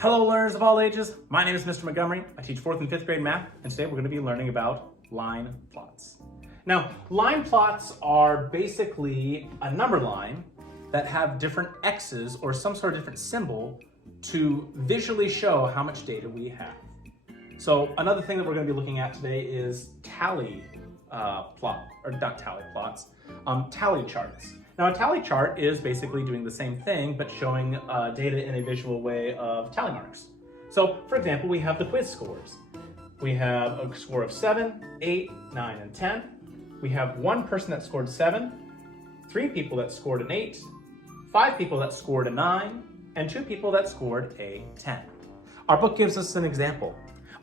Hello learners of all ages, my name is Mr. Montgomery. I teach 4th and 5th grade math, and today we're going to be learning about line plots. Now, line plots are basically a number line that have different X's or some sort of different symbol to visually show how much data we have. So another thing that we're going to be looking at today is tally charts. Now a tally chart is basically doing the same thing, but showing data in a visual way of tally marks. So for example, we have the quiz scores. We have a score of 7, 8, 9, and 10. We have one person that scored 7, 3 people that scored an 8, 5 people that scored a 9, and 2 people that scored a 10. Our book gives us an example.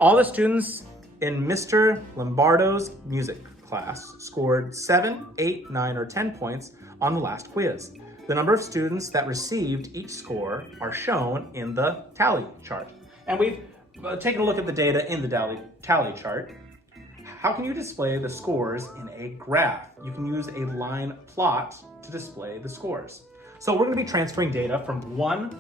All the students in Mr. Lombardo's music class scored 7, 8, 9, or 10 points on the last quiz. The number of students that received each score are shown in the tally chart. And we've taken a look at the data in the tally chart. How can you display the scores in a graph? You can use a line plot to display the scores. So we're going to be transferring data from one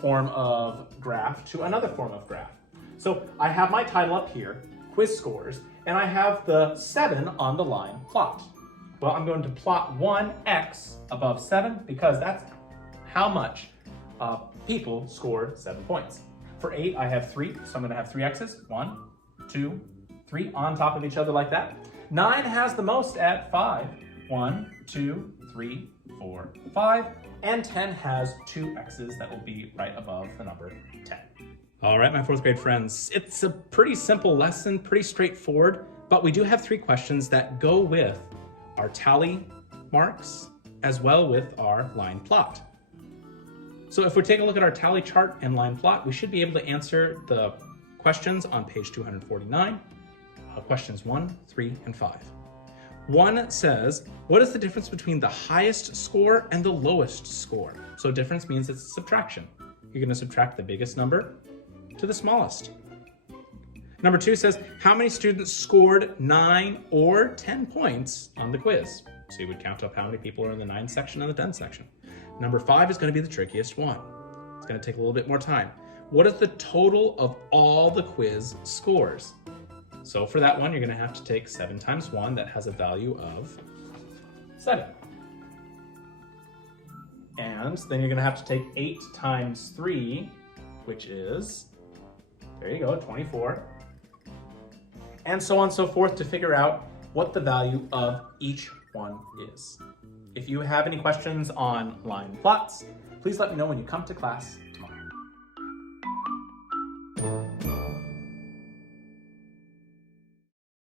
form of graph to another form of graph. So I have my title up here, quiz scores, and I have the 7 on the line plot. Well, I'm going to plot 1x above 7 because that's how much people scored 7 points. For 8, I have 3, so I'm going to have 3 x's. 1, 2, 3 on top of each other like that. 9 has the most at 5. 1, 2, 3, 4, 5. And 10 has 2 x's that will be right above the number 10. All right, my 4th grade friends, it's a pretty simple lesson, pretty straightforward, but we do have 3 questions that go with our tally marks as well with our line plot. So if we take a look at our tally chart and line plot, we should be able to answer the questions on page 249, questions 1, 3, and 5. 1 says, what is the difference between the highest score and the lowest score? So difference means it's a subtraction. You're going to subtract the biggest number to the smallest. Number 2 says, how many students scored 9 or 10 points on the quiz? So you would count up how many people are in the 9 section and the 10 section. Number 5 is going to be the trickiest one. It's going to take a little bit more time. What is the total of all the quiz scores? So for that one, you're going to have to take 7 times 1, that has a value of 7. And then you're going to have to take 8 times 3, which is, there you go, 24. And so on and so forth to figure out what the value of each one is. If you have any questions on line plots, please let me know when you come to class.